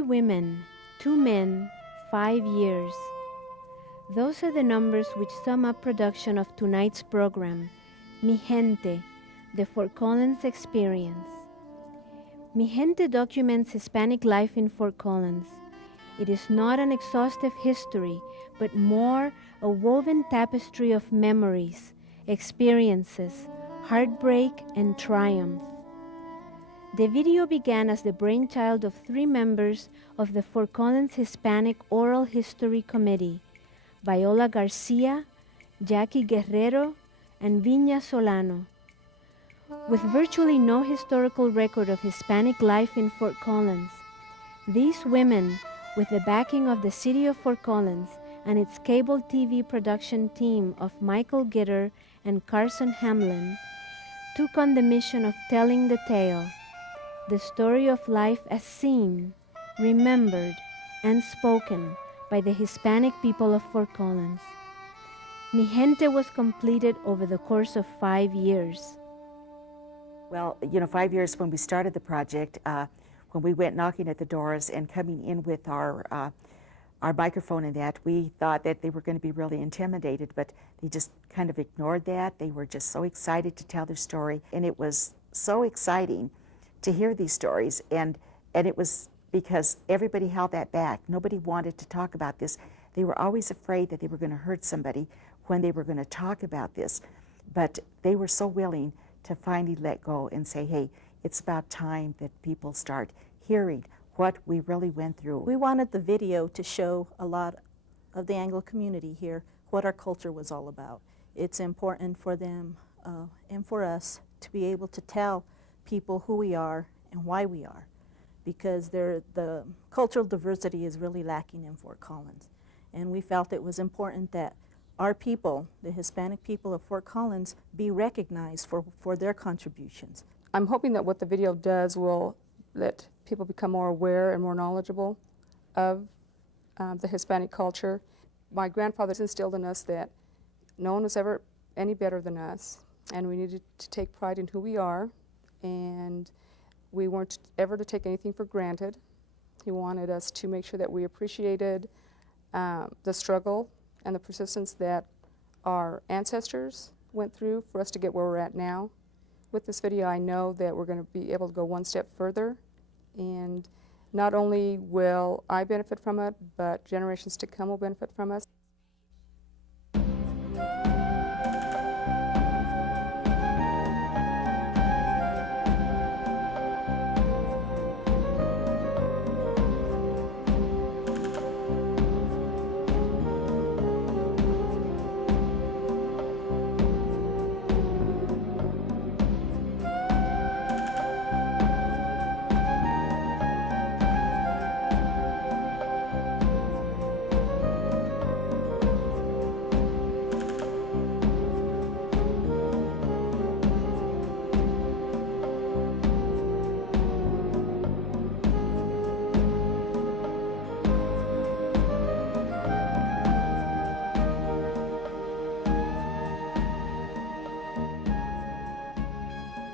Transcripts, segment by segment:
3 women, 2 men, 5 years. Those are the numbers which sum up production of tonight's program, Mi Gente, the Fort Collins Experience. Mi Gente documents Hispanic life in Fort Collins. It is not an exhaustive history, but more a woven tapestry of memories, experiences, heartbreak, and triumph. The video began as the brainchild of 3 members of the Fort Collins Hispanic Oral History Committee, Viola Garcia, Jacquie Guerrero, and Vina Solano. With virtually no historical record of Hispanic life in Fort Collins, these women, with the backing of the City of Fort Collins and its cable TV production team of Michael Gitter and Carson Hamlin, took on the mission of telling the tale, the story of life as seen, remembered, and spoken by the Hispanic people of Fort Collins. Mi Gente was completed over the course of 5 years. Well, 5 years when we started the project, when we went knocking at the doors and coming in with our microphone and that, we thought that they were going to be really intimidated, but they just kind of ignored that. They were just so excited to tell their story, and it was so exciting to hear these stories, and it was because everybody held that back. Nobody wanted to talk about this. They were always afraid that they were going to hurt somebody when they were going to talk about this, but they were so willing to finally let go and say, hey, it's about time that people start hearing what we really went through. We wanted the video to show a lot of the Anglo community here what our culture was all about. It's important for them and for us to be able to tell people who we are and why we are, because the cultural diversity is really lacking in Fort Collins. And we felt it was important that our people, the Hispanic people of Fort Collins, be recognized for their contributions. I'm hoping that what the video does will let people become more aware and more knowledgeable of the Hispanic culture. My grandfather instilled in us that no one was ever any better than us, and we needed to take pride in who we are, and we weren't ever to take anything for granted. He wanted us to make sure that we appreciated the struggle and the persistence that our ancestors went through for us to get where we're at now. With this video, I know that we're going to be able to go one step further, and not only will I benefit from it, but generations to come will benefit from us.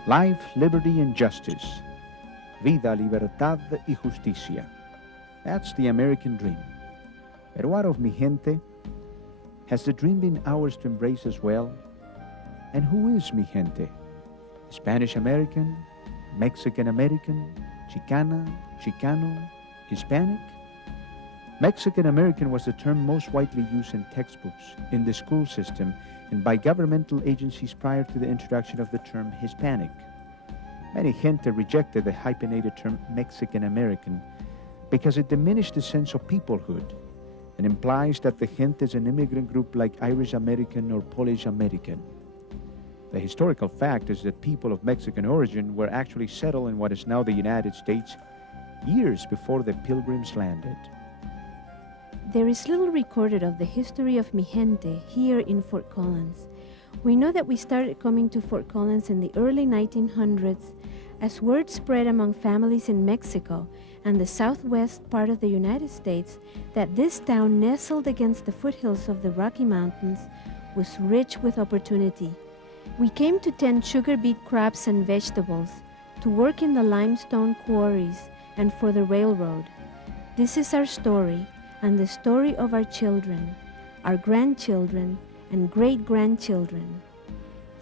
Life, liberty, and justice. Vida, libertad y justicia. That's the American dream. Pero what of mi gente? Has the dream been ours to embrace as well? And who is mi gente? Spanish American, Mexican American, Chicana, Chicano, Hispanic? Mexican American was the term most widely used in textbooks, in the school system, and by governmental agencies prior to the introduction of the term Hispanic. Many gente rejected the hyphenated term Mexican American because it diminished the sense of peoplehood and implies that the gente is an immigrant group like Irish American or Polish American. The historical fact is that people of Mexican origin were actually settled in what is now the United States years before the Pilgrims landed. There is little recorded of the history of Mi Gente here in Fort Collins. We know that we started coming to Fort Collins in the early 1900s as word spread among families in Mexico and the southwest part of the United States that this town, nestled against the foothills of the Rocky Mountains, was rich with opportunity. We came to tend sugar beet crops and vegetables, to work in the limestone quarries and for the railroad. This is our story and the story of our children, our grandchildren, and great-grandchildren.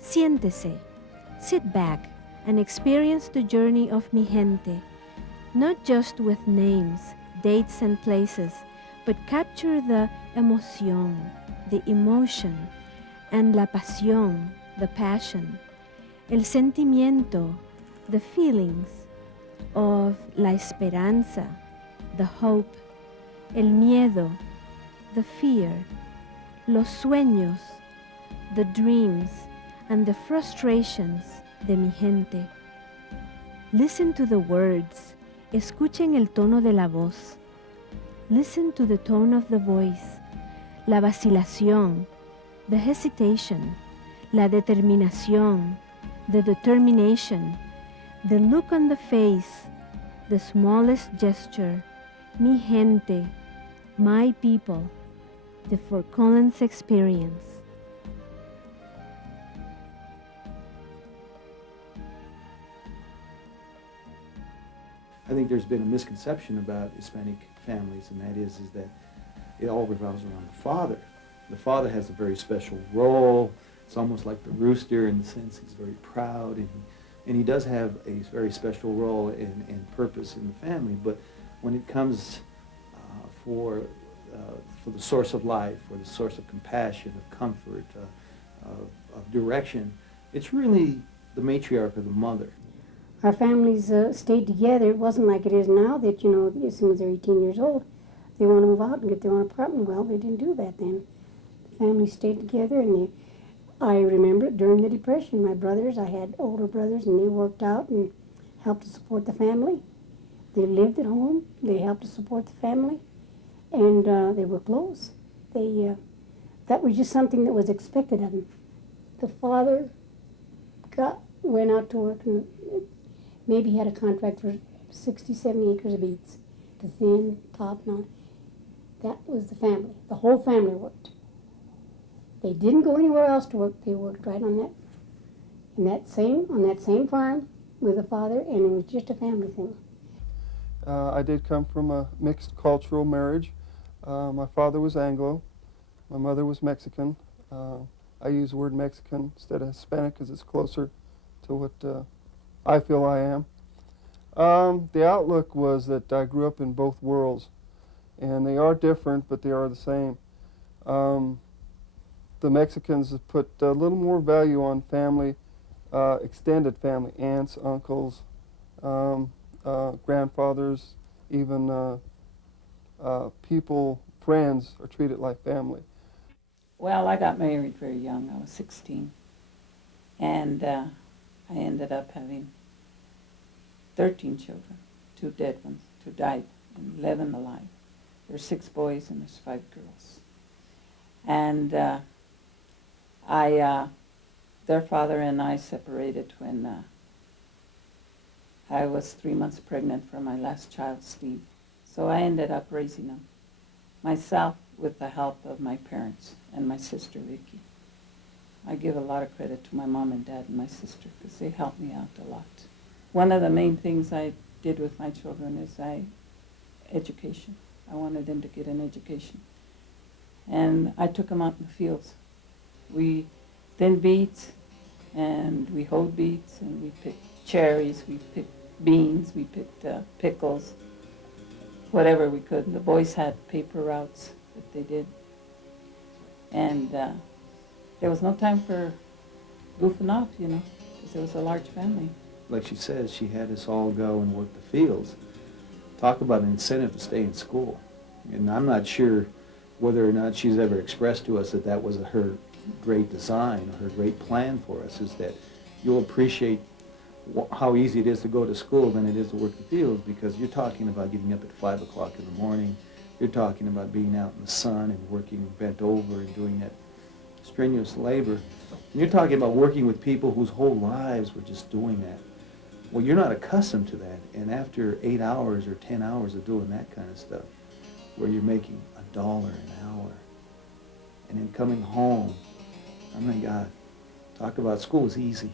Siéntese, sit back, and experience the journey of mi gente, not just with names, dates, and places, but capture the emoción, the emotion, and la pasión, the passion, el sentimiento, the feelings of la esperanza, the hope, el miedo, the fear, los sueños, the dreams, and the frustrations de mi gente. Listen to the words. Escuchen el tono de la voz. Listen to the tone of the voice. La vacilación, the hesitation, la determinación, the determination, the look on the face, the smallest gesture, mi gente, my people, the Fort Collins experience. I think there's been a misconception about Hispanic families, and that is that it all revolves around the father. The father has a very special role. It's almost like the rooster in the sense he's very proud, and he does have a very special role and purpose in the family. But when it comes for the source of life, or the source of compassion, of comfort, of direction, it's really the matriarch or the mother. Our families stayed together. It wasn't like it is now that, you know, as soon as they're 18 years old, they want to move out and get their own apartment. Well, they didn't do that then. The families stayed together, and I remember during the Depression, my brothers, I had older brothers, and they worked out and helped to support the family. They lived at home. They helped to support the family, and they were close. That was just something that was expected of them. The father went out to work and maybe he had a contract for 60, 70 acres of beets to thin, top, and on. That was the family. The whole family worked. They didn't go anywhere else to work. They worked right on that same farm with the father, and it was just a family thing. I did come from a mixed cultural marriage. My father was Anglo. My mother was Mexican. I use the word Mexican instead of Hispanic because it's closer to what I feel I am. The outlook was that I grew up in both worlds, and they are different, but they are the same. The Mexicans have put a little more value on family, extended family, aunts, uncles, grandfathers, even people, friends are treated like family. Well, I got married very young. I was 16, and I ended up having 13 children, 2 dead ones, 2 died, and 11 alive. There's 6 boys and there's 5 girls. And their father and I separated when I was 3 months pregnant for my last child, Steve. So I ended up raising them myself with the help of my parents and my sister, Vicky. I give a lot of credit to my mom and dad and my sister because they helped me out a lot. One of the main things I did with my children is education. I wanted them to get an education. And I took them out in the fields. We thinned beets, and we hoed beets, and we picked cherries, we picked beans, we picked pickles, whatever we could. And the boys had paper routes that they did. And there was no time for goofing off, you know, because there was a large family. Like she says, she had us all go and work the fields. Talk about an incentive to stay in school. And I'm not sure whether or not she's ever expressed to us that that was her great design or her great plan for us, is that you'll appreciate how easy it is to go to school than it is to work the fields, because you're talking about getting up at 5 o'clock in the morning. You're talking about being out in the sun and working bent over and doing that strenuous labor. And you're talking about working with people whose whole lives were just doing that. Well, you're not accustomed to that. And after 8 hours or 10 hours of doing that kind of stuff, where you're making $1 an hour, and then coming home, oh my God, talk about school is easy.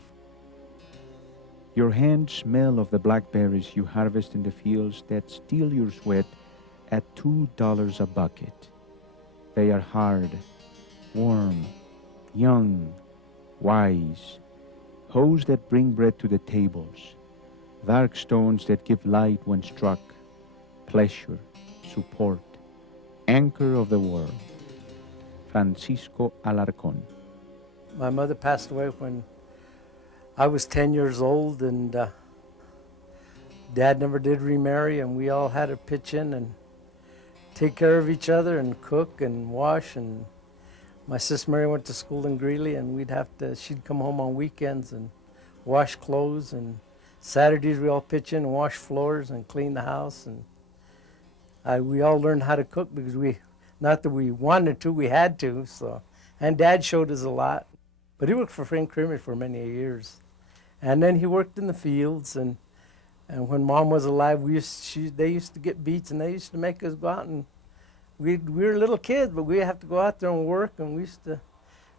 Your hands smell of the blackberries you harvest in the fields that steal your sweat at $2 a bucket. They are hard, warm, young, wise, hoes that bring bread to the tables, dark stones that give light when struck, pleasure, support, anchor of the world. Francisco Alarcón. My mother passed away when I was 10 years old, and Dad never did remarry, and we all had to pitch in and take care of each other and cook and wash. And my sister Mary went to school in Greeley, and she'd come home on weekends and wash clothes, and Saturdays we all pitch in and wash floors and clean the house. And we all learned how to cook because not that we wanted to, we had to. So, and Dad showed us a lot. But he worked for Frank Creamery for many years. And then he worked in the fields, and when Mom was alive, they used to get beets, and they used to make us go out, and we were little kids, but we have to go out there and work, and we used to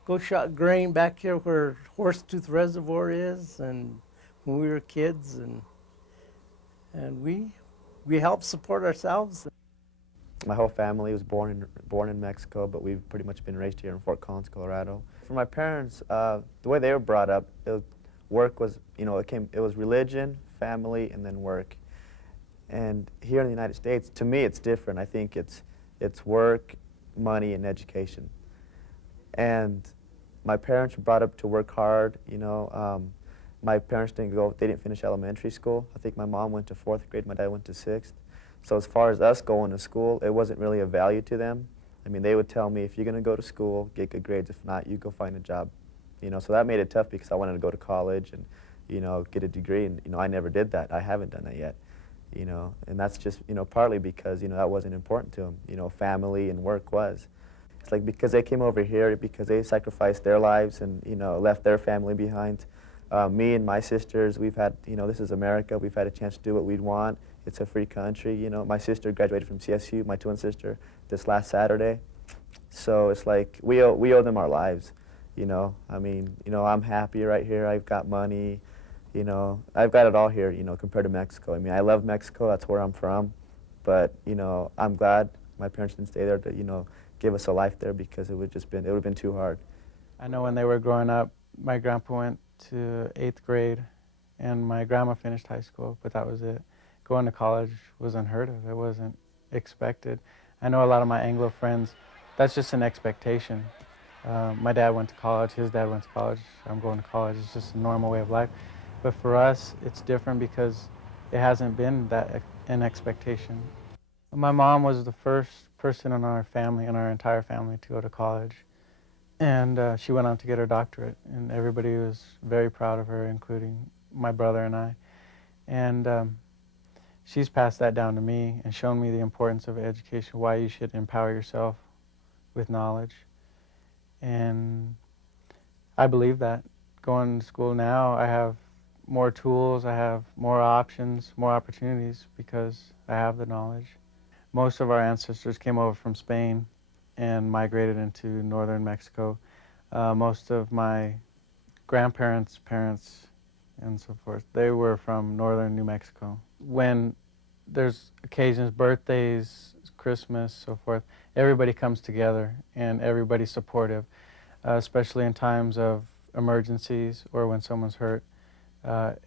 go shot grain back here where Horsetooth Reservoir is, and when we were kids, and we helped support ourselves. My whole family was born in Mexico, but we've pretty much been raised here in Fort Collins, Colorado. For my parents, the way they were brought up, work was, it was religion, family, and then work. And here in the United States, to me, it's different. I think it's work, money, and education. And my parents were brought up to work hard. My parents they didn't finish elementary school. I think my mom went to 4th grade, my dad went to 6th. So as far as us going to school, it wasn't really a value to them. I mean, they would tell me, if you're going to go to school, get good grades. If not, you go find a job. So that made it tough because I wanted to go to college and, get a degree. And, I never did that. I haven't done that yet. And that's just, partly because, that wasn't important to them. Family and work was. It's like because they came over here, because they sacrificed their lives and, left their family behind. Me and my sisters, we've had, this is America. We've had a chance to do what we'd want. It's a free country. My sister graduated from CSU, my twin sister, this last Saturday. So it's like we owe them our lives. I mean, I'm happy right here. I've got money. I've got it all here. Compared to Mexico. I mean, I love Mexico. That's where I'm from. But I'm glad my parents didn't stay there to give us a life there because it would have been too hard. I know when they were growing up, my grandpa went to 8th grade, and my grandma finished high school, but that was it. Going to college was unheard of. It wasn't expected. I know a lot of my Anglo friends, that's just an expectation. My dad went to college, his dad went to college, I'm going to college. It's just a normal way of life. But for us, it's different because it hasn't been an expectation. My mom was the first person in our family, in our entire family, to go to college. And she went on to get her doctorate, and everybody was very proud of her, including my brother and I. And she's passed that down to me and shown me the importance of education, why you should empower yourself with knowledge. And I believe that. Going to school now, I have more tools, I have more options, more opportunities because I have the knowledge. Most of our ancestors came over from Spain and migrated into northern Mexico. Most of my grandparents' parents and so forth, they were from northern New Mexico. When there's occasions, birthdays, Christmas, so forth, everybody comes together and everybody's supportive, especially in times of emergencies or when someone's hurt.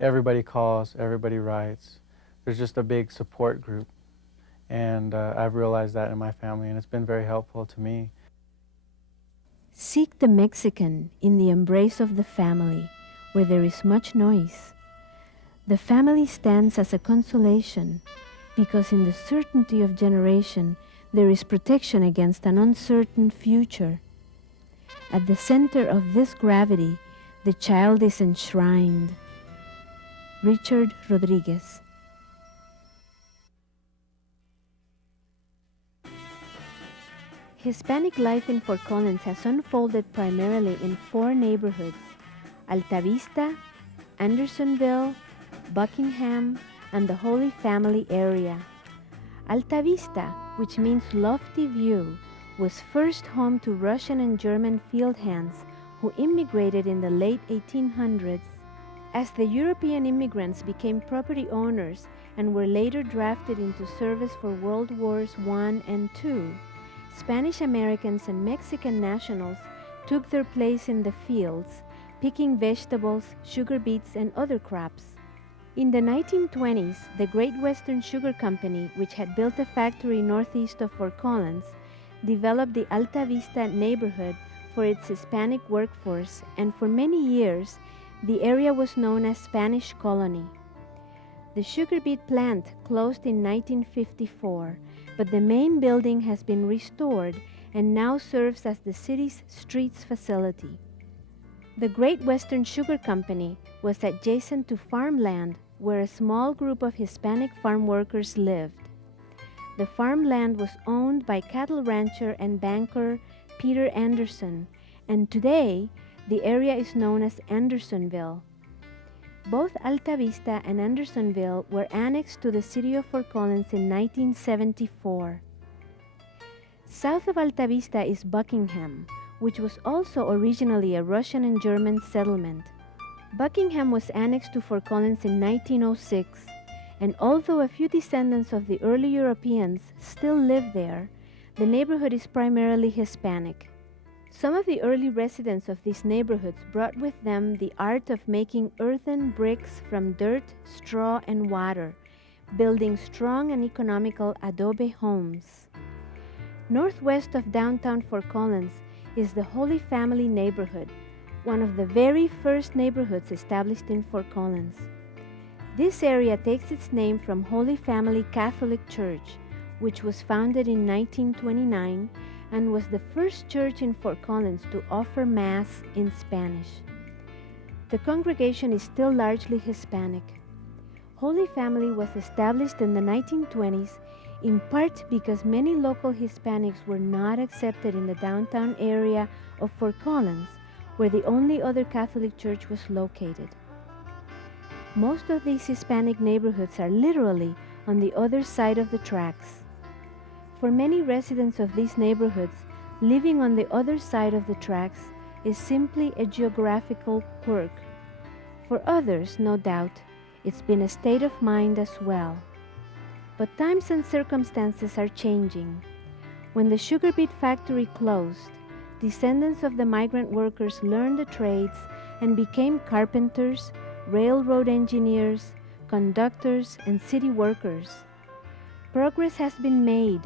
Everybody calls, everybody writes. There's just a big support group. And I've realized that in my family, and it's been very helpful to me. Seek the Mexican in the embrace of the family, where there is much noise. The family stands as a consolation, because in the certainty of generation, there is protection against an uncertain future. At the center of this gravity, the child is enshrined. Richard Rodriguez. Hispanic life in Fort Collins has unfolded primarily in 4 neighborhoods: Altavista, Andersonville, Buckingham, and the Holy Family area. Altavista, which means lofty view, was first home to Russian and German field hands who immigrated in the late 1800s. As the European immigrants became property owners, and were later drafted into service for World Wars I and II, Spanish Americans and Mexican nationals took their place in the fields, picking vegetables, sugar beets, and other crops. In the 1920s, the Great Western Sugar Company, which had built a factory northeast of Fort Collins, developed the Alta Vista neighborhood for its Hispanic workforce, and for many years, the area was known as Spanish Colony. The sugar beet plant closed in 1954, but the main building has been restored and now serves as the city's streets facility. The Great Western Sugar Company was adjacent to farmland where a small group of Hispanic farm workers lived. The farmland was owned by cattle rancher and banker Peter Anderson, and today the area is known as Andersonville. Both Alta Vista and Andersonville were annexed to the city of Fort Collins in 1974. South of Alta Vista is Buckingham, which was also originally a Russian and German settlement. Buckingham was annexed to Fort Collins in 1906, and although a few descendants of the early Europeans still live there, the neighborhood is primarily Hispanic. Some of the early residents of these neighborhoods brought with them the art of making earthen bricks from dirt, straw, and water, building strong and economical adobe homes. Northwest of downtown Fort Collins is the Holy Family neighborhood, one of the very first neighborhoods established in Fort Collins. This area takes its name from Holy Family Catholic Church, which was founded in 1929 and was the first church in Fort Collins to offer Mass in Spanish. The congregation is still largely Hispanic. Holy Family was established in the 1920s in part because many local Hispanics were not accepted in the downtown area of Fort Collins, where the only other Catholic church was located. Most of these Hispanic neighborhoods are literally on the other side of the tracks. For many residents of these neighborhoods, living on the other side of the tracks is simply a geographical quirk. For others, no doubt, it's been a state of mind as well. But times and circumstances are changing. When the sugar beet factory closed, descendants of the migrant workers learned the trades and became carpenters, railroad engineers, conductors, and city workers. Progress has been made,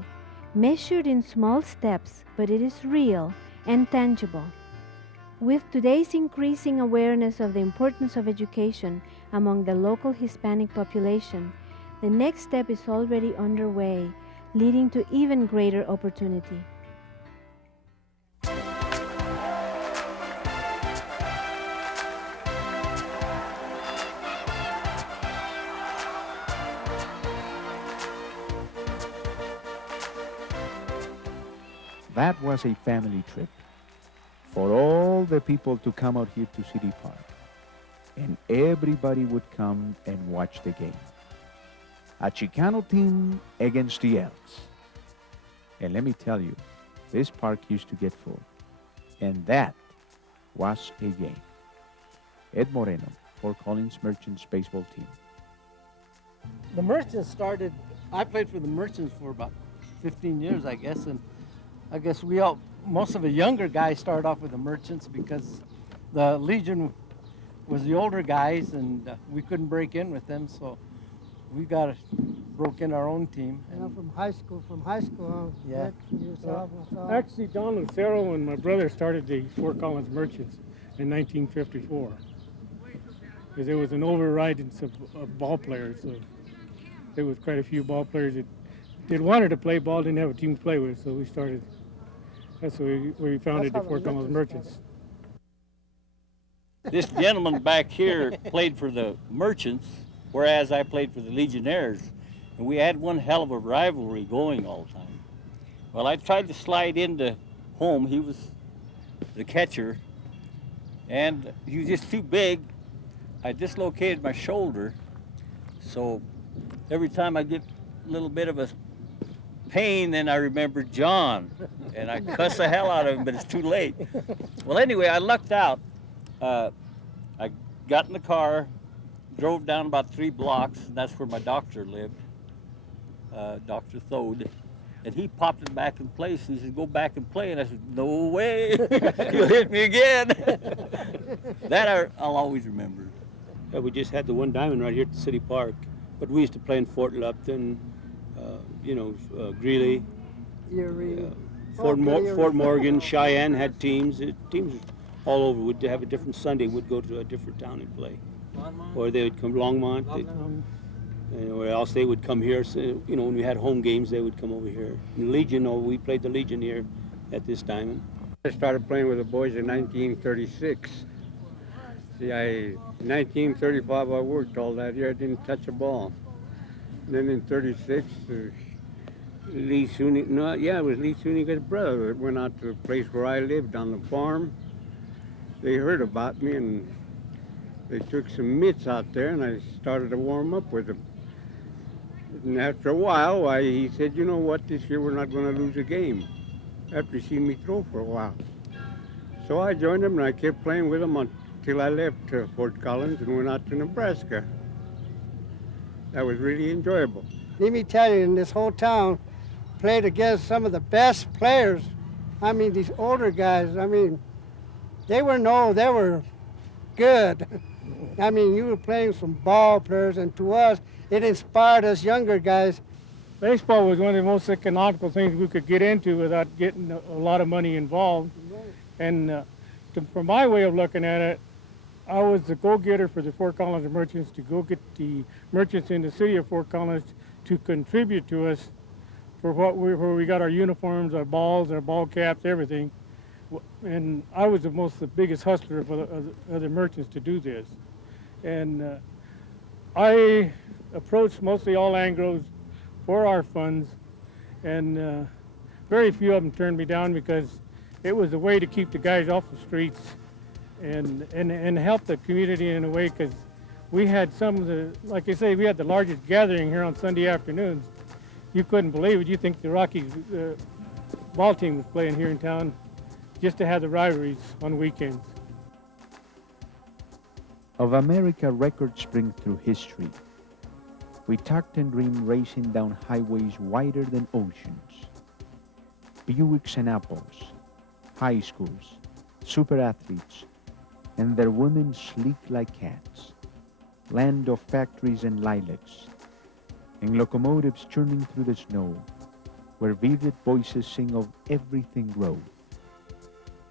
measured in small steps, but it is real and tangible. With today's increasing awareness of the importance of education among the local Hispanic population, the next step is already underway, leading to even greater opportunity. That was a family trip for all the people to come out here to City Park. And everybody would come and watch the game. A Chicano team against the Elks. And let me tell you, this park used to get full. And that was a game. Ed Moreno, Fort Collins Merchants baseball team. The Merchants started, I played for the Merchants for about 15 years, I guess, and I guess most of the younger guys started off with the Merchants because the Legion was the older guys and we couldn't break in with them, so we broke in our own team. And from high school, yeah. Actually, Don Lucero and my brother started the Fort Collins Merchants in 1954. Because there was an overriding of ball players, so there was quite a few ball players that wanted to play ball, didn't have a team to play with, so we started. That's where we founded the Fort Collins Merchants. This gentleman back here played for the Merchants, whereas I played for the Legionnaires, and we had one hell of a rivalry going all the time. Well, I tried to slide into home. He was the catcher, and he was just too big. I dislocated my shoulder, so every time I get a little bit of a pain, then I remember John, and I cuss the hell out of him, but it's too late. Well, anyway, I lucked out. I got in the car, drove down about 3 blocks, and that's where my doctor lived, Dr. Thode. And he popped it back in place. He said, go back and play. And I said, no way. You'll hit me again. That I'll always remember. Yeah, we just had the one diamond right here at the city park. But we used to play in Fort Lupton, Greeley, Fort Morgan, Cheyenne had teams. Teams all over. We'd have a different Sunday. We'd go to a different town and play. Or they would come Longmont. Or else they would come here. So, when we had home games, they would come over here. And Legion, we played the Legion here at this diamond. I started playing with the boys in 1936. See, in 1935 I worked all that year. I didn't touch a ball. Then in 36, Lee Suniga's brother that went out to the place where I lived on the farm. They heard about me and they took some mitts out there and I started to warm up with them. And after a while, he said, you know what, this year we're not going to lose a game. After he seen me throw for a while. So I joined him and I kept playing with him until I left Fort Collins and went out to Nebraska. That was really enjoyable. Let me tell you, in this whole town, played against some of the best players. I mean, these older guys, they were good. I mean, you were playing some ball players, and to us, it inspired us younger guys. Baseball was one of the most economical things we could get into without getting a lot of money involved. And from my way of looking at it, I was the go-getter for the Fort Collins merchants to go get the merchants in the city of Fort Collins to contribute to us for where we got our uniforms, our balls, our ball caps, everything. And I was the biggest hustler for the merchants to do this. And I approached mostly all Anglos for our funds, and very few of them turned me down because it was a way to keep the guys off the streets and help the community in a way, because we had like I say, we had the largest gathering here on Sunday afternoons. You couldn't believe it. You think the Rockies ball team was playing here in town just to have the rivalries on weekends. Of America, records bring through history. We talked and dreamed racing down highways wider than oceans. Buicks and apples, high schools, super athletes, and their women sleek like cats. Land of factories and lilacs, and locomotives churning through the snow, where vivid voices sing of everything grow,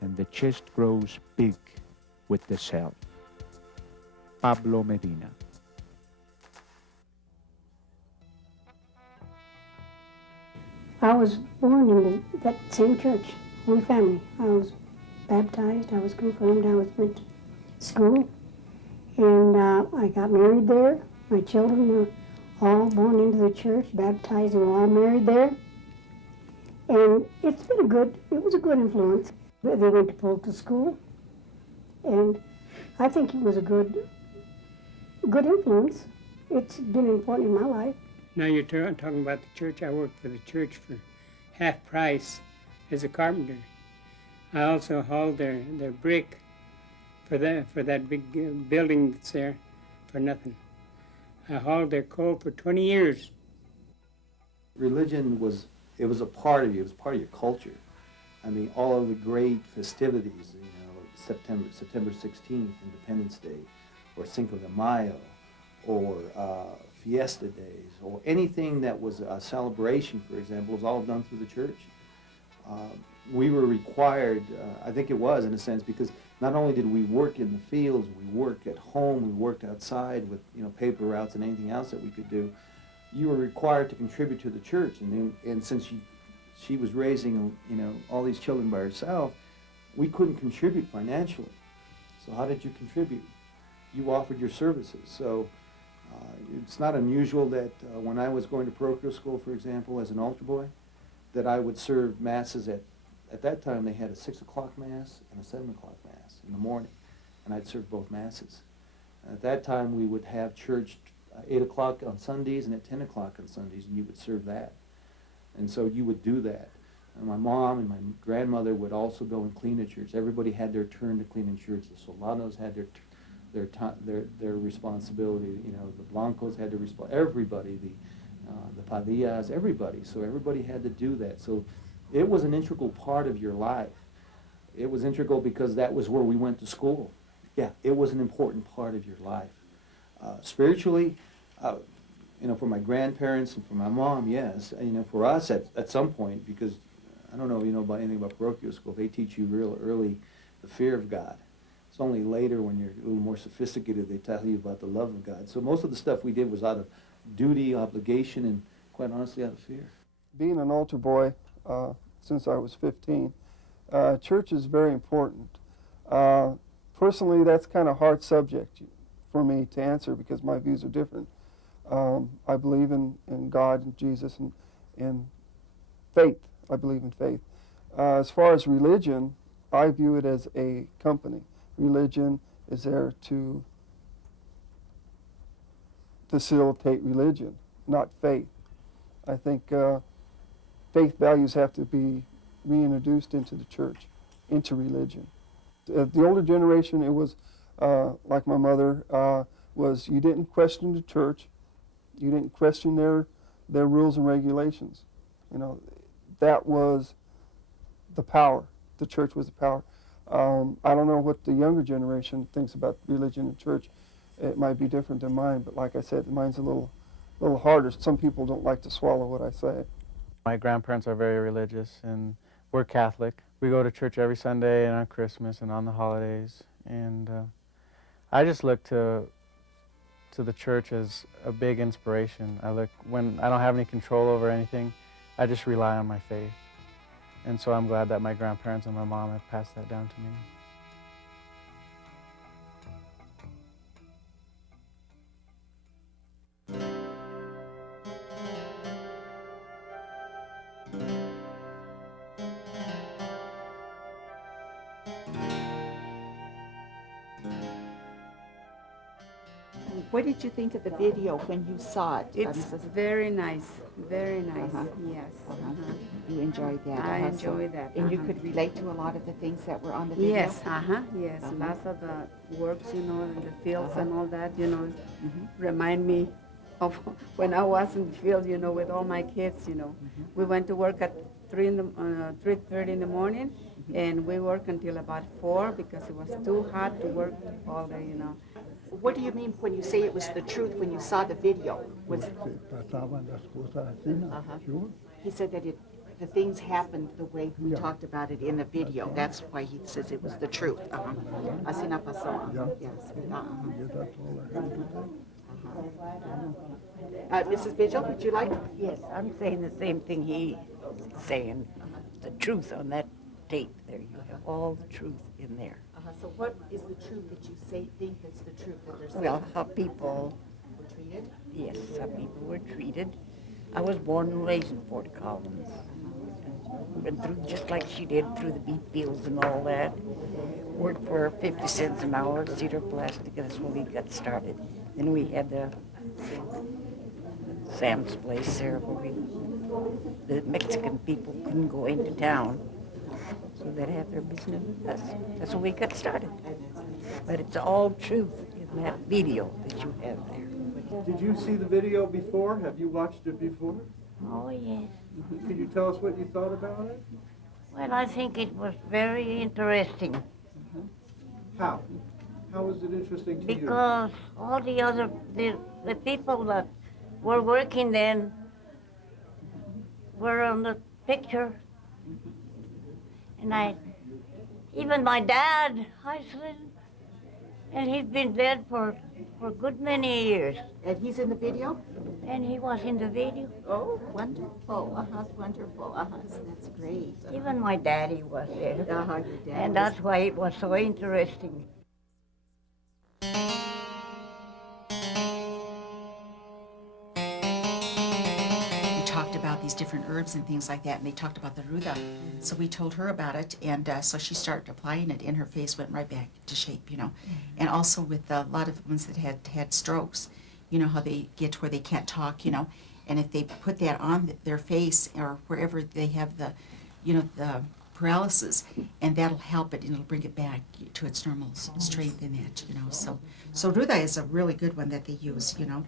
and the chest grows big with the self. Pablo Medina. I was born in that same church, one family. I was baptized, I was confirmed, went to school, and I got married there. My children were all born into the church, baptized, and were all married there. And it was a good influence. They went to Polka school, and I think it was a good influence. It's been important in my life. Now you're talking about the church. I worked for the church for half price as a carpenter. I also hauled their brick for that big building that's there for nothing. I hauled their coal for 20 years. Religion was a part of you. It was part of your culture. I mean, all of the great festivities, September 16th, Independence Day, or Cinco de Mayo, or Fiesta Days, or anything that was a celebration, for example, was all done through the church. We were required, I think it was in a sense, because not only did we work in the fields, we worked at home, we worked outside with paper routes and anything else that we could do. You were required to contribute to the church, and since she was raising all these children by herself, we couldn't contribute financially. So how did you contribute? You offered your services. So it's not unusual that when I was going to parochial school, for example, as an altar boy, that I would serve masses at that time they had a 6 o'clock mass and a 7 o'clock mass in the morning, and I'd serve both masses. And at that time we would have church 8 o'clock on Sundays and at 10 o'clock on Sundays, and you would serve that. And so you would do that. And my mom and my grandmother would also go and clean the church. Everybody had their turn to clean in church. The Solanos had their responsibility. You know, the Blancos had to respond. Everybody, the Padillas, everybody. So everybody had to do that. So it was an integral part of your life. It was integral because that was where we went to school. Yeah, it was an important part of your life. Spiritually, you know, for my grandparents and for my mom, yes. You know, for us at some point, because I don't know, you know, about anything about parochial school, they teach you real early the fear of God. It's only later when you're a little more sophisticated they tell you about the love of God. So most of the stuff we did was out of duty, obligation, and quite honestly out of fear. Being an altar boy since I was 15, church is very important. Personally, that's kind of a hard subject for me to answer because my views are different. I believe in God and Jesus and faith. I believe in faith. As far as religion, I view it as a company. Religion is there to facilitate religion, not faith. I think faith values have to be reintroduced into the church, into religion. The older generation, it was like my mother, was you didn't question the church, you didn't question their rules and regulations. You know, that was the power. The church was the power. I don't know what the younger generation thinks about religion and church. It might be different than mine, but like I said, mine's a little harder. Some people don't like to swallow what I say. My grandparents are very religious, and we're Catholic. We go to church every Sunday and on Christmas and on the holidays. And I just look to the church as a big inspiration. When I don't have any control over anything, I just rely on my faith. And so I'm glad that my grandparents and my mom have passed that down to me. What did you think of the video when you saw it? It's very nice, very nice, yes. You enjoyed that? I enjoyed that. And you could relate to a lot of the things that were on the video? Yes, yes. Lots of the works, you know, in the fields and all that, you know, remind me of when I was in the field, you know, with all my kids, you know. We went to work at 3:30 in the morning, and we worked until about 4 because it was too hot to work all day, you know. What do you mean when you say it was the truth when you saw the video? He said that the things happened the way he talked about it in the video. That's why he says it was the truth. Así no pasó. Yes. Mrs. Vigil, would you like? Yes, I'm saying the same thing he's saying. The truth on that tape there. You have all the truth in there. So what is the truth that you think that's the truth that they're saying? Well, how people were treated? Yes, how people were treated. I was born and raised in Fort Collins. Went through just like she did, through the beet fields and all that. Worked for 50 cents an hour at Cedar Plastic, and that's when we got started. Then we had the Sam's place there where the Mexican people couldn't go into town. So they'd have their business with us. That's when we got started. But it's all truth in that video that you have there. Did you see the video before? Have you watched it before? Oh, yes. Could you tell us what you thought about it? Well, I think it was very interesting. How? How was it interesting to you? Because all the people that were working then were on the picture. And even my dad, Iceland, and he's been dead for a good many years. And he's in the video? And he was in the video. Oh, wonderful. Wonderful. That's great. Even my daddy was there. Your dad And that's why it was so interesting. About these different herbs and things like that, and they talked about the ruda. So we told her about it, and so she started applying it, and her face went right back to shape, you know. And also with a lot of ones that had strokes, you know how they get to where they can't talk, you know, and if they put that on their face or wherever they have the, you know, paralysis, and that'll help it, and it'll bring it back to its normal strength in that, you know. So ruda is a really good one that they use, you know.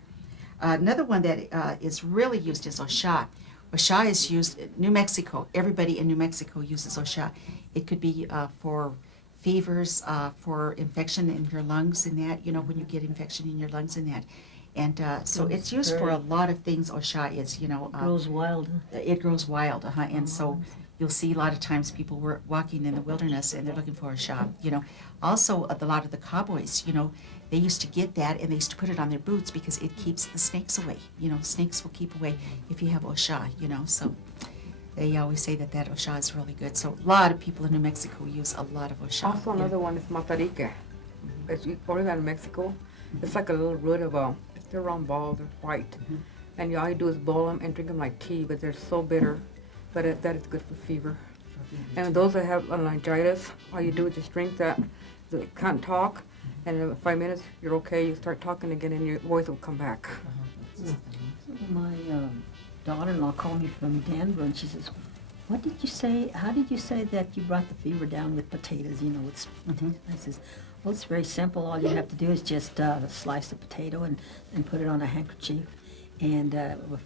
Another one that is really used is osha. Osha is used in New Mexico. Everybody in New Mexico uses osha. It could be for fevers, for infection in your lungs and that, you know, when you get infection in your lungs and that. And so it's used for a lot of things, osha is, you know. Grows wild. It grows wild, and so you'll see a lot of times people were walking in the wilderness and they're looking for osha, you know. Also, a lot of the cowboys, you know, they used to get that and they used to put it on their boots because it keeps the snakes away. You know, snakes will keep away if you have osha, you know, so they always say that osha is really good. So a lot of people in New Mexico use a lot of osha. Also another one is matarique. It's probably in Mexico. It's like a little root of a, they're round balls, they're white. And all you do is boil them and drink them like tea, but they're so bitter. But that is good for fever. And those that have laryngitis, all you do is just drink that. They can't talk, and in 5 minutes you're okay. You start talking again, and your voice will come back. My daughter-in-law called me from Denver, and she says, "What did you say? How did you say that you brought the fever down with potatoes? You know, with potatoes." I says, "Well, it's very simple. All you have to do is just slice the potato and put it on a handkerchief, and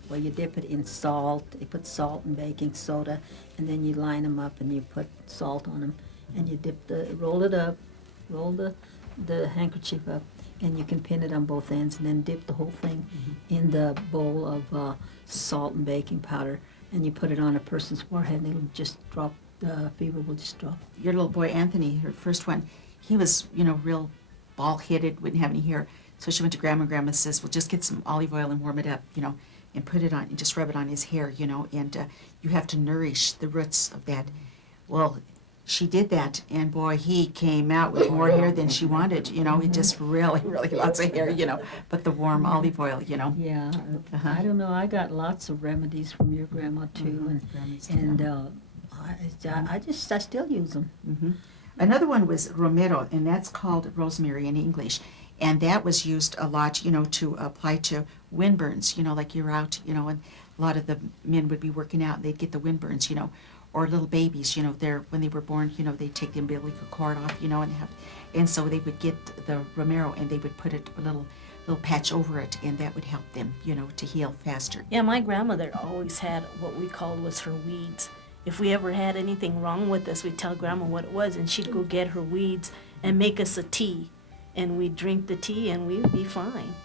well, you dip it in salt. You put salt and baking soda, and then you line them up and you put salt on them, and you roll it up, roll the handkerchief up, and you can pin it on both ends, and then dip the whole thing in the bowl of salt and baking powder, and you put it on a person's forehead, and it'll just drop. The fever will just drop." Your little boy Anthony, her first one, he was, you know, real bald-headed, wouldn't have any hair. So she went to Grandma, and Grandma says, "Well, just get some olive oil and warm it up, you know, and put it on, and just rub it on his hair, you know, and you have to nourish the roots of that." Well, she did that, and boy, he came out with more hair than she wanted, you know. He just really, really lots of hair, you know, but the warm olive oil, you know. Yeah, I don't know. I got lots of remedies from your grandma too, and I still use them. Another one was romero, and that's called rosemary in English, and that was used a lot, you know, to apply to windburns, you know, like you're out, you know, and a lot of the men would be working out and they'd get the windburns, you know, or little babies, you know, when they were born, you know, they'd take the umbilical cord off, you know, and so they would get the romero and they would put a little patch over it, and that would help them, you know, to heal faster. Yeah, my grandmother always had what we called was her weeds. If we ever had anything wrong with us, we'd tell Grandma what it was, and she'd go get her weeds and make us a tea. And we'd drink the tea, and we'd be fine.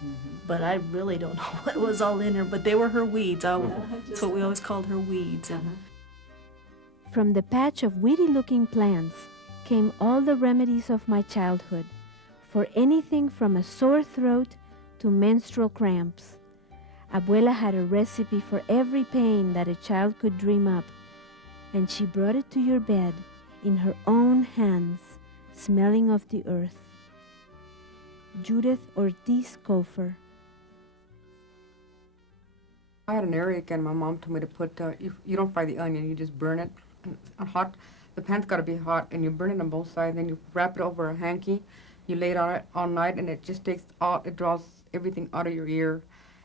But I really don't know what was all in her, but they were her weeds. That's what we always called her weeds. From the patch of weedy-looking plants came all the remedies of my childhood, for anything from a sore throat to menstrual cramps. Abuela had a recipe for every pain that a child could dream up, and she brought it to your bed in her own hands, smelling of the earth. Judith Ortiz Kofer. I had an earache, and my mom told me to put, you don't fry the onion, you just burn it hot. The pan's got to be hot, and you burn it on both sides, then you wrap it over a hanky, you lay it on it all night, and it just it draws everything out of your ear,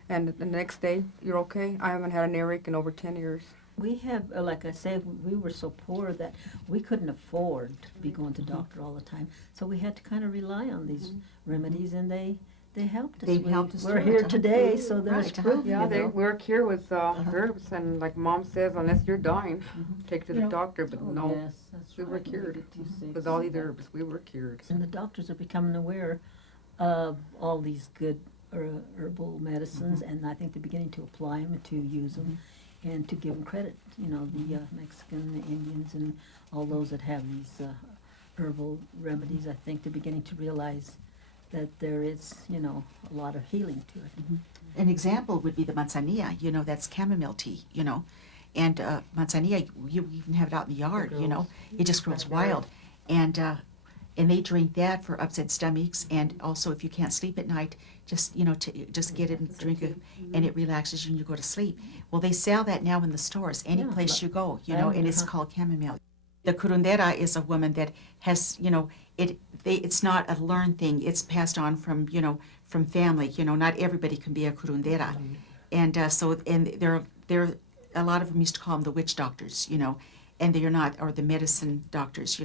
and the next day, you're okay. I haven't had an earache in over 10 years. We have, like I said, we were so poor that we couldn't afford to be going to the doctor all the time, so we had to kind of rely on these remedies, and they helped us. They helped us. We're here today, so there's proof. Yeah, they work here with herbs, and like Mom says, unless you're dying, take to the doctor. But no, yes, that's we were right. cured. Too With all these herbs, we were cured. And the doctors are becoming aware of all these good herbal medicines, and I think they're beginning to apply them, to use them, and to give them credit. You know, the Mexican, the Indians, and all those that have these herbal remedies, I think they're beginning to realize that there is, you know, a lot of healing to it. An example would be the manzanilla, you know, that's chamomile tea, you know, and manzanilla, you even have it out in the yard, you know, it just grows wild, and they drink that for upset stomachs, and also if you can't sleep at night, just, you know, just get it and drink it, and it relaxes you and you go to sleep. Well, they sell that now in the stores, any place you go, you know, and it's called chamomile. The curandera is a woman that has, you know, it's not a learned thing. It's passed on from, you know, from family. You know, not everybody can be a curandera, and there a lot of them used to call them the witch doctors. You know, and they're not, or the medicine doctors,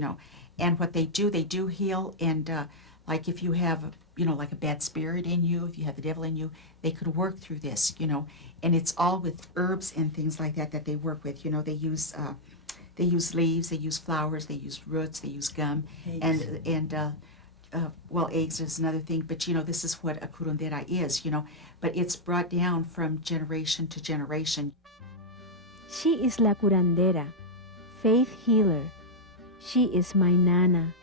And what they do heal, and like if you have, like a bad spirit in you, if you have the devil in you, they could work through this, And it's all with herbs and things like that they work with. They use leaves, they use flowers, they use roots, they use gum, and eggs is another thing. But this is what a curandera is, But it's brought down from generation to generation. She is la curandera, faith healer. She is my nana.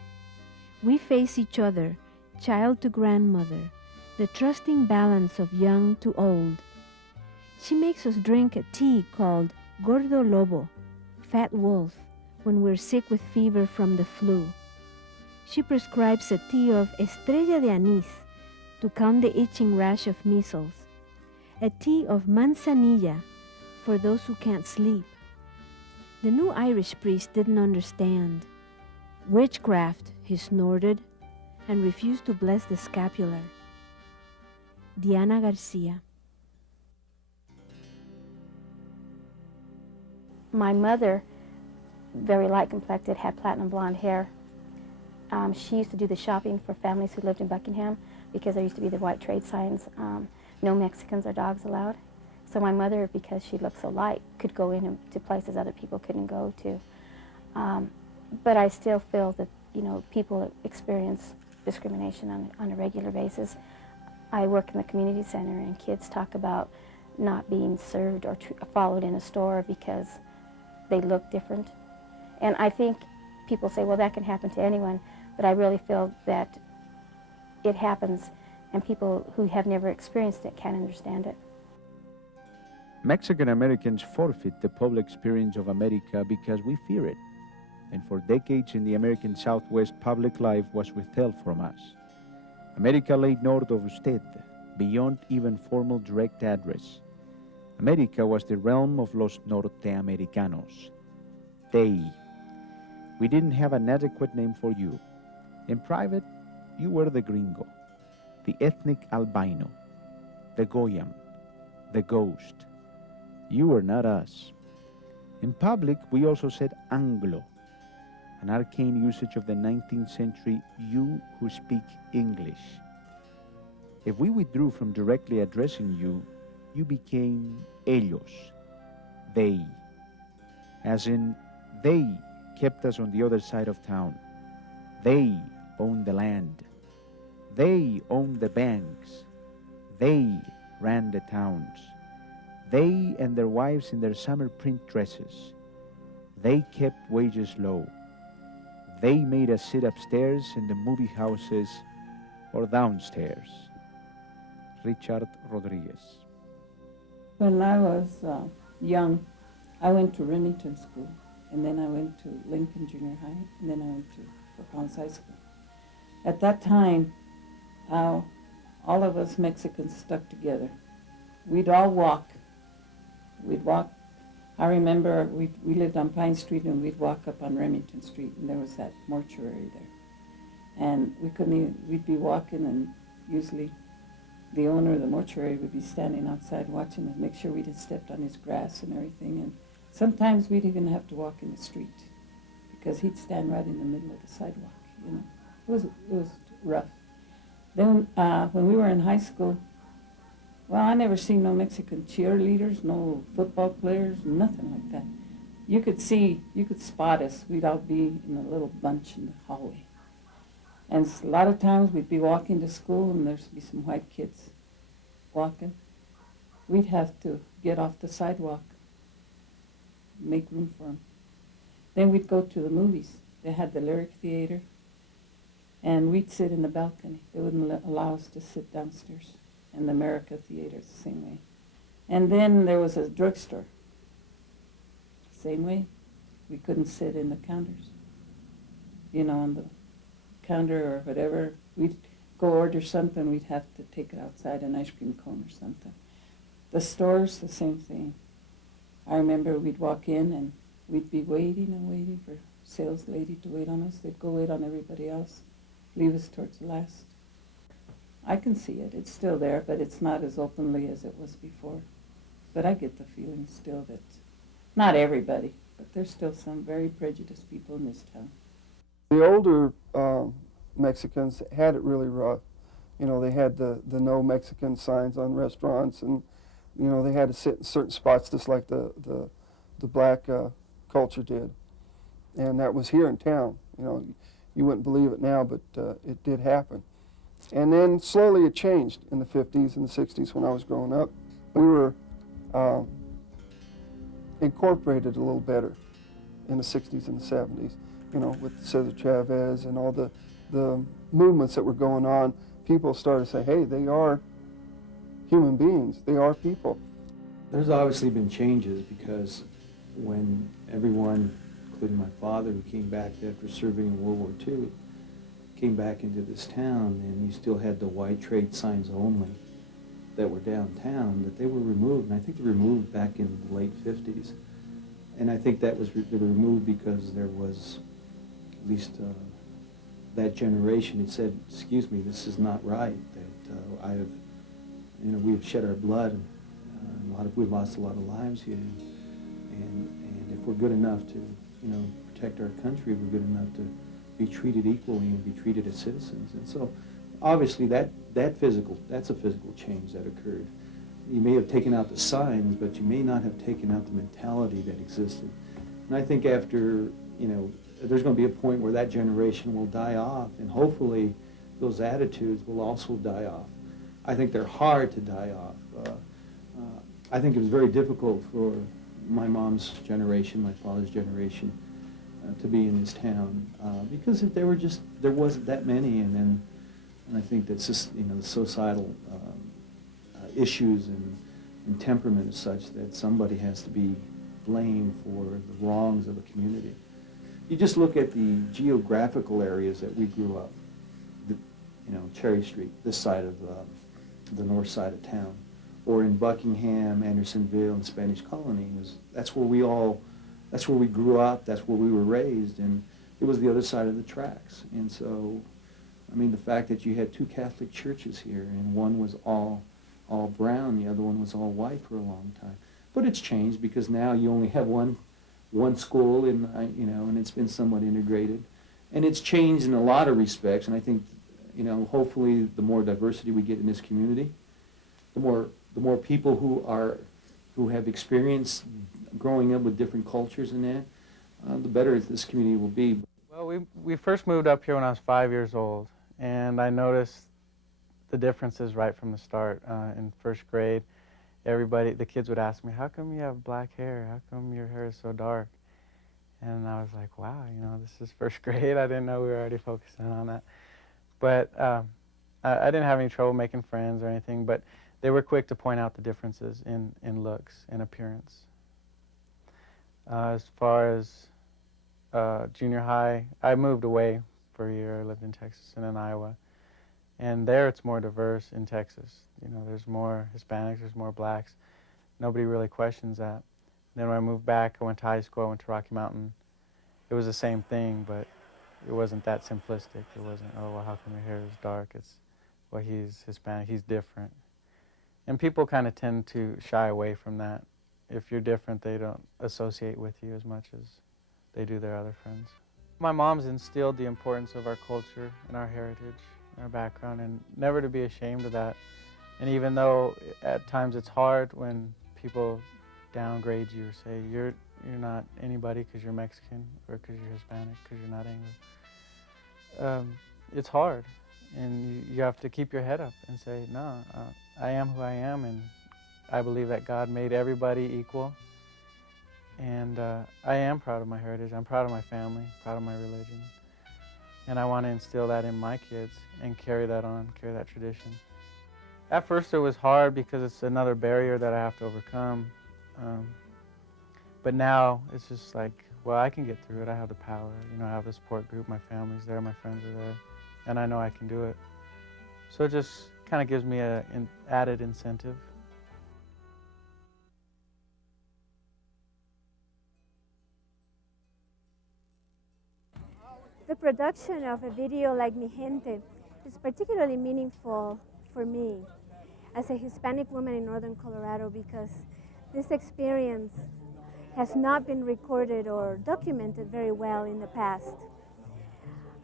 We face each other, child to grandmother, the trusting balance of young to old. She makes us drink a tea called Gordo Lobo, Fat Wolf, when we're sick with fever from the flu. She prescribes a tea of Estrella de Anís to calm the itching rash of measles, a tea of Manzanilla for those who can't sleep. The new Irish priest didn't understand. Witchcraft, he snorted, and refused to bless the scapular. Diana Garcia. My mother, very light complected, had platinum blonde hair. She used to do the shopping for families who lived in Buckingham because there used to be the white trade signs, no Mexicans or dogs allowed. So my mother, because she looked so light, could go into places other people couldn't go to. But I still feel that, people experience discrimination on a regular basis. I work in the community center, and kids talk about not being served or followed in a store because they look different. And I think people say, well, that can happen to anyone, but I really feel that it happens, and people who have never experienced it can't understand it. Mexican Americans forfeit the public experience of America because we fear it. And for decades in the American Southwest, public life was withheld from us. America lay north of usted, beyond even formal direct address. America was the realm of los norteamericanos. They. We didn't have an adequate name for you. In private, you were the gringo, the ethnic albino, the goyam, the ghost. You were not us. In public, we also said Anglo, an arcane usage of the 19th century, you who speak English. If we withdrew from directly addressing you, you became ellos, they. As in, they kept us on the other side of town. They owned the land. They owned the banks. They ran the towns. They and their wives in their summer print dresses. They kept wages low. They made us sit upstairs in the movie houses or downstairs. Richard Rodriguez. When I was young, I went to Remington School, and then I went to Lincoln Junior High, and then I went to Fort Collins High School. At that time, all of us Mexicans stuck together. We'd all walk. We'd walk. I remember we lived on Pine Street, and we'd walk up on Remington Street, and there was that mortuary there. And we'd be walking, and usually the owner of the mortuary would be standing outside watching us, make sure we didn't step on his grass and everything. And sometimes we'd even have to walk in the street because he'd stand right in the middle of the sidewalk, It was rough. Then when we were in high school, well, I never seen no Mexican cheerleaders, no football players, nothing like that. You could spot us. We'd all be in a little bunch in the hallway. And a lot of times we'd be walking to school, and there'd be some white kids walking. We'd have to get off the sidewalk, make room for them. Then we'd go to the movies. They had the Lyric Theater, and we'd sit in the balcony. They wouldn't allow us to sit downstairs. And the America Theater, the same way. And then there was a drugstore. Same way. We couldn't sit in the counters. On the counter or whatever. We'd go order something, we'd have to take it outside, an ice cream cone or something. The stores, the same thing. I remember we'd walk in and we'd be waiting and waiting for sales lady to wait on us. They'd go wait on everybody else, leave us towards the last. I can see it. It's still there, but it's not as openly as it was before. But I get the feeling still that not everybody, But there's still some very prejudiced people in this town. The older Mexicans had it really rough. You know, they had the no Mexican signs on restaurants, and you know, they had to sit in certain spots just like the black culture did. And that was here in town. You know, you wouldn't believe it now, but it did happen. And then slowly it changed in the 50s and the 60s when I was growing up. We were incorporated a little better in the 60s and the 70s, you know, with Cesar Chavez and all the movements that were going on. People started to say, hey, they are human beings, they are people. There's obviously been changes because when everyone, including my father, who came back after serving in World War II, came back into this town, and you still had the white trade signs only that were downtown, that they were removed, and I think they were removed back in the late 50s. And I think that was they were removed because there was, at least that generation had said, excuse me, this is not right, that we've shed our blood, and we've lost a lot of lives here, and if we're good enough to, you know, protect our country, we're good enough to be treated equally and be treated as citizens. And so, obviously, that's a physical change that occurred. You may have taken out the signs, but you may not have taken out the mentality that existed. And I think after, you know, there's going to be a point where that generation will die off, and hopefully those attitudes will also die off. I think they're hard to die off. I think it was very difficult for my mom's generation, my father's generation, to be in this town because there wasn't that many, and I think that's just, you know, the societal issues and temperament is such that somebody has to be blamed for the wrongs of a community. You just look at the geographical areas that we grew up, you know, Cherry Street, this side of the north side of town, or in Buckingham, Andersonville, and Spanish Colony. That's where we grew up, that's where we were raised, and it was the other side of the tracks. And so, I mean, the fact that you had two Catholic churches here, and one was all brown, the other one was all white for a long time. But it's changed because now you only have one school, and it's been somewhat integrated. And it's changed in a lot of respects, and I think, you know, hopefully the more diversity we get in this community, the more people who have experienced growing up with different cultures and that, the better this community will be. Well, we first moved up here when I was 5 years old, and I noticed the differences right from the start. In first grade, the kids would ask me, how come you have black hair? How come your hair is so dark? And I was like, wow, you know, this is first grade. I didn't know we were already focusing on that. But I didn't have any trouble making friends or anything, but they were quick to point out the differences in looks and appearance. As far as junior high, I moved away for a year. I lived in Texas and in Iowa. And there it's more diverse in Texas. You know, there's more Hispanics, there's more blacks. Nobody really questions that. Then when I moved back, I went to high school, I went to Rocky Mountain. It was the same thing, but it wasn't that simplistic. It wasn't, oh, well, how come your hair is dark? It's, well, he's Hispanic, he's different. And people kind of tend to shy away from that. If you're different, they don't associate with you as much as they do their other friends. My mom's instilled the importance of our culture and our heritage, our background, and never to be ashamed of that. And even though at times it's hard when people downgrade you or say you're not anybody because you're Mexican or because you're Hispanic, because you're not English, it's hard, and you have to keep your head up and say, no, I am who I am, and I believe that God made everybody equal, and I am proud of my heritage. I'm proud of my family, proud of my religion. And I want to instill that in my kids and carry that on, carry that tradition. At first it was hard because it's another barrier that I have to overcome. But now it's just like, well, I can get through it. I have the power. You know, I have a support group. My family's there. My friends are there. And I know I can do it. So it just kind of gives me an added incentive. The production of a video like Mi Gente is particularly meaningful for me as a Hispanic woman in northern Colorado because this experience has not been recorded or documented very well in the past.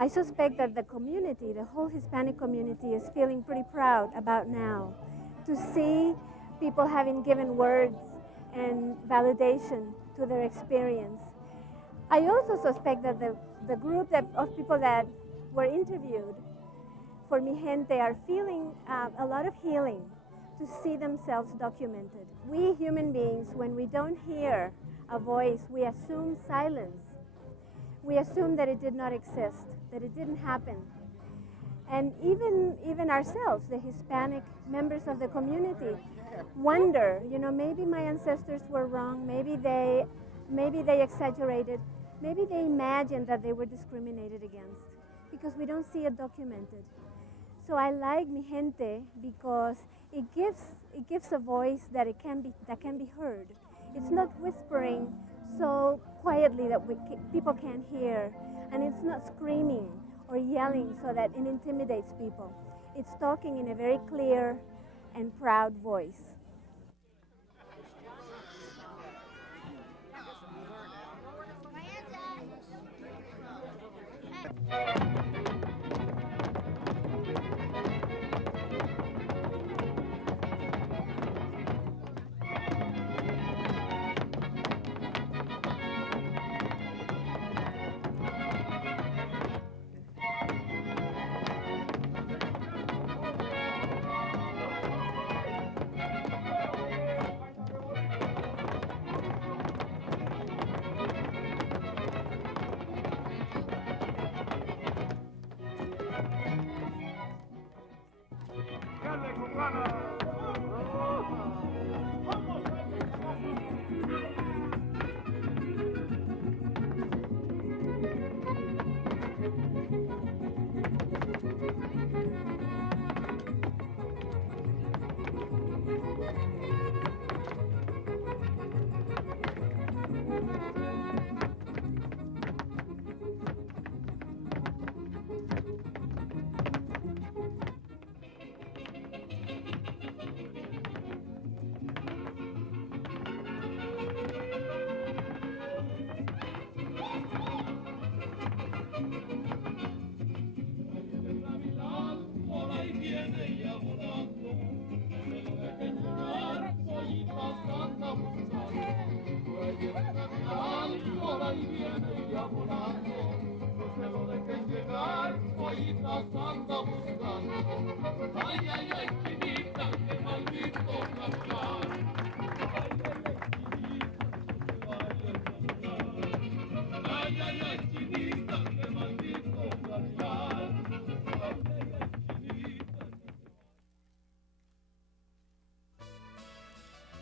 I suspect that the community, the whole Hispanic community, is feeling pretty proud about now to see people having given words and validation to their experience. I also suspect that the group of people that were interviewed for Mi Gente are feeling a lot of healing to see themselves documented. We human beings, when we don't hear a voice, we assume silence. We assume that it did not exist, that it didn't happen. And even ourselves, the Hispanic members of the community, wonder, maybe my ancestors were wrong, maybe they exaggerated, maybe they imagined that they were discriminated against, because we don't see it documented. So I like Mi Gente because it gives a voice that can be heard. It's not whispering so quietly that people can't hear, and it's not screaming or yelling so that it intimidates people. It's talking in a very clear and proud voice.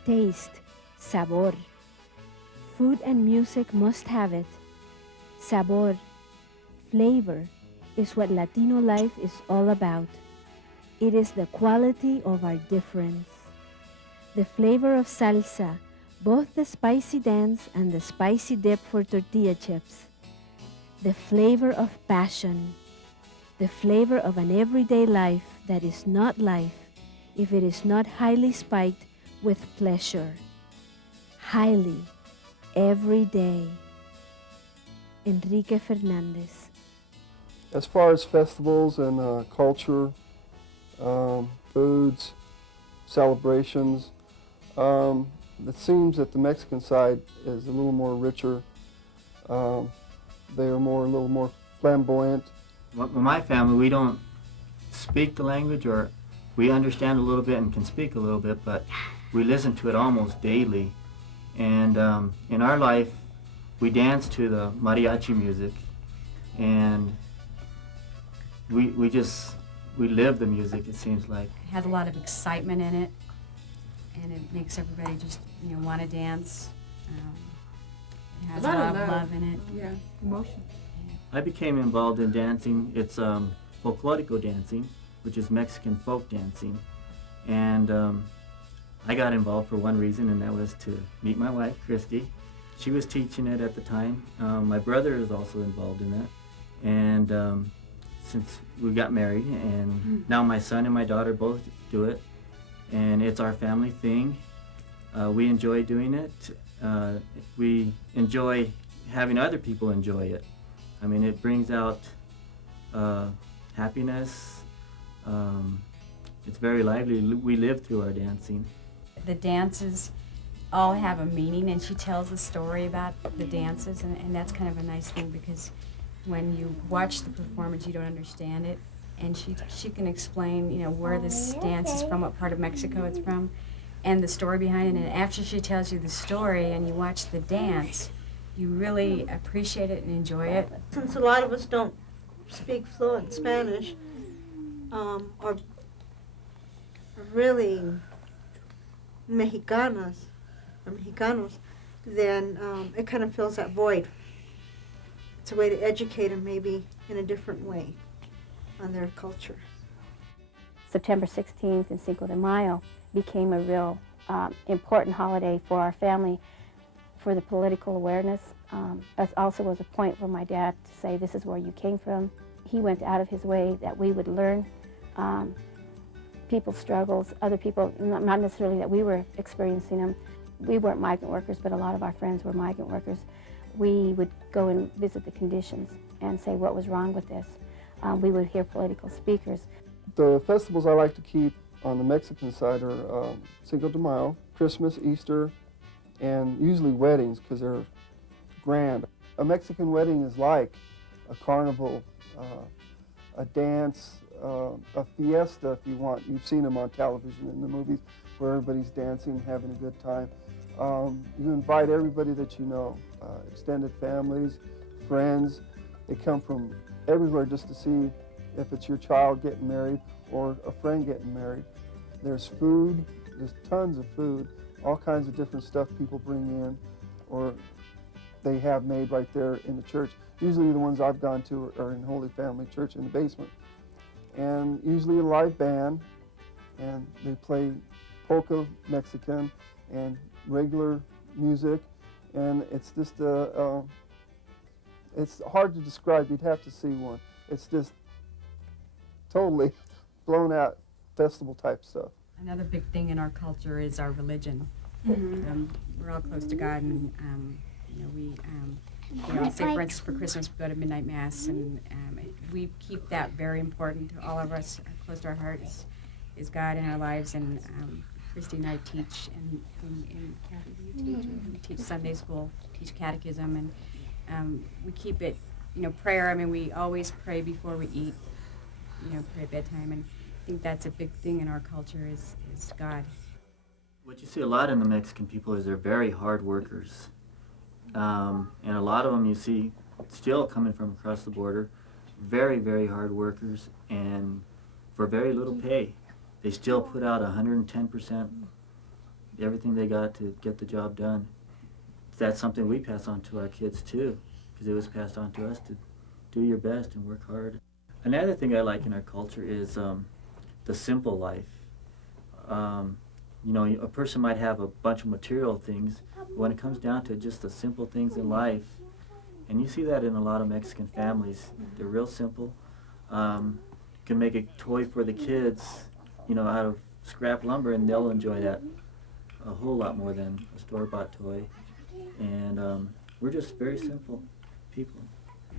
Taste, sabor. Food and music must have it. Sabor, flavor, is what Latino life is all about. It is the quality of our difference. The flavor of salsa, both the spicy dance and the spicy dip for tortilla chips. The flavor of passion. The flavor of an everyday life that is not life if it is not highly spiked with pleasure. Highly, every day. Enrique Fernandez. As far as festivals and culture, foods, celebrations, it seems that the Mexican side is a little more richer. They are a little more flamboyant. With my family, we don't speak the language, or we understand a little bit and can speak a little bit, but we listen to it almost daily. And in our life, we dance to the mariachi music, and we live the music, it seems like. It has a lot of excitement in it, and it makes everybody just want to dance. It has a lot of love in it. Yeah, emotion. I became involved in dancing. It's folklorico dancing, which is Mexican folk dancing. And I got involved for one reason, and that was to meet my wife, Christy. She was teaching it at the time. My brother is also involved in that. And since we got married, and now my son and my daughter both do it, and it's our family thing. We enjoy doing it. we enjoy having other people enjoy it. I mean, it brings out happiness. It's very lively. We live through our dancing. The dances all have a meaning, and she tells a story about the dances, and that's kind of a nice thing, because when you watch the performance, you don't understand it, and she can explain, you know, where this dance is from, what part of Mexico it's from, and the story behind it. And after she tells you the story and you watch the dance, you really appreciate it and enjoy it. Since a lot of us don't speak fluent Spanish, or really Mexicanos, then it kind of fills that void. It's a way to educate them maybe in a different way on their culture. September 16th and Cinco de Mayo became a real important holiday for our family for the political awareness. It also was a point for my dad to say, this is where you came from. He went out of his way that we would learn people's struggles, other people, not necessarily that we were experiencing them. We weren't migrant workers, but a lot of our friends were migrant workers. We would go and visit the conditions and say what was wrong with this. We would hear political speakers. The festivals I like to keep on the Mexican side are Cinco de Mayo, Christmas, Easter, and usually weddings because they're grand. A Mexican wedding is like a carnival, a dance, a fiesta if you want. You've seen them on television in the movies where everybody's dancing, having a good time. You invite everybody that you know, extended families, friends. They come from everywhere just to see if it's your child getting married or a friend getting married. There's food, there's tons of food, all kinds of different stuff people bring in or they have made right there in the church. Usually the ones I've gone to are in Holy Family Church in the basement. And usually a live band, and they play polka Mexican and regular music, and it's just it's hard to describe. You'd have to see one. It's just totally blown out festival type stuff. Another big thing in our culture is our religion. Mm-hmm. We're all close to God, and you know, say for instance for Christmas we go to midnight mass, and we keep that very important to all of us. Close to our hearts is God in our lives, and Christy and I teach, and Kathy, do you teach? We teach Sunday school, teach catechism, and we keep it, you know, prayer. I mean, we always pray before we eat, you know, pray at bedtime, and I think that's a big thing in our culture is God. What you see a lot in the Mexican people is they're very hard workers. And a lot of them you see still coming from across the border, very, very hard workers, and for very little pay. They still put out 110%, everything they got to get the job done. That's something we pass on to our kids too, because it was passed on to us to do your best and work hard. Another thing I like in our culture is the simple life. You know, a person might have a bunch of material things, but when it comes down to just the simple things in life, and you see that in a lot of Mexican families, they're real simple. Can make a toy for the kids, you know, out of scrap lumber, and they'll enjoy that a whole lot more than a store-bought toy. And we're just very simple people.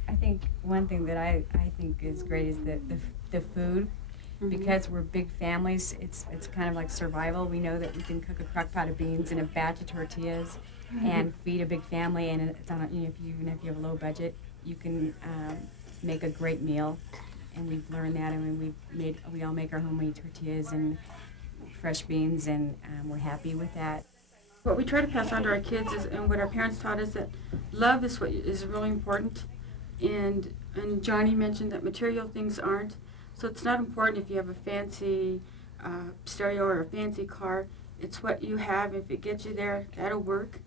I think one thing that I think is great is the food. Because we're big families, it's kind of like survival. We know that we can cook a crock pot of beans and a batch of tortillas and feed a big family, and it's on a, you know, even if you have a low budget, you can make a great meal. And we've learned that, and we all make our homemade tortillas and fresh beans, and we're happy with that. What we try to pass on to our kids is, and what our parents taught us, that love is what is really important. And Johnny mentioned that material things aren't. So it's not important if you have a fancy stereo or a fancy car. It's what you have. If it gets you there, that'll work.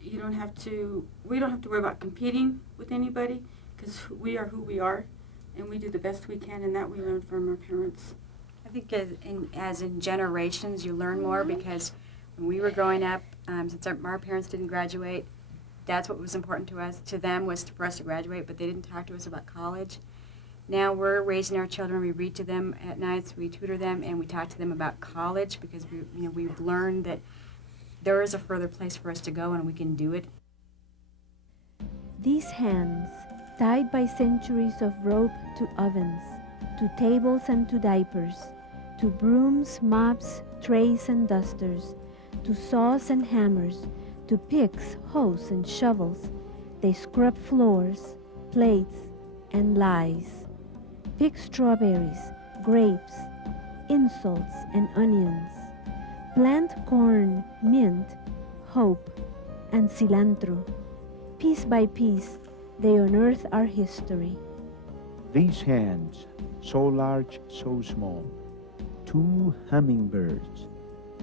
We don't have to worry about competing with anybody, because we are who we are, and we do the best we can, and that we learn from our parents. I think as in generations, you learn more, because when we were growing up, since our parents didn't graduate, that's what was important to us. To them was for us to graduate, but they didn't talk to us about college. Now we're raising our children. We read to them at nights, we tutor them, and we talk to them about college, because we've learned that there is a further place for us to go and we can do it. These hands, tied by centuries of rope to ovens, to tables and to diapers, to brooms, mops, trays and dusters, to saws and hammers, to picks, hoes and shovels, they scrub floors, plates, and lies. Pick strawberries, grapes, insults and onions. Plant corn, mint, hope, and cilantro. Piece by piece, they unearth our history. These hands, so large, so small, 2 hummingbirds,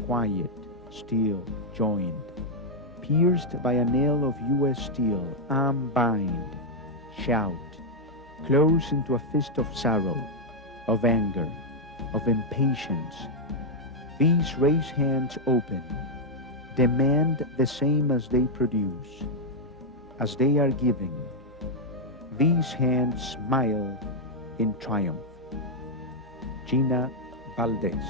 quiet, still, joined, pierced by a nail of U.S. steel, unbind, shout, close into a fist of sorrow, of anger, of impatience. These raise hands open, demand the same as they produce, as they are giving. These hands smile in triumph. Gina Valdez.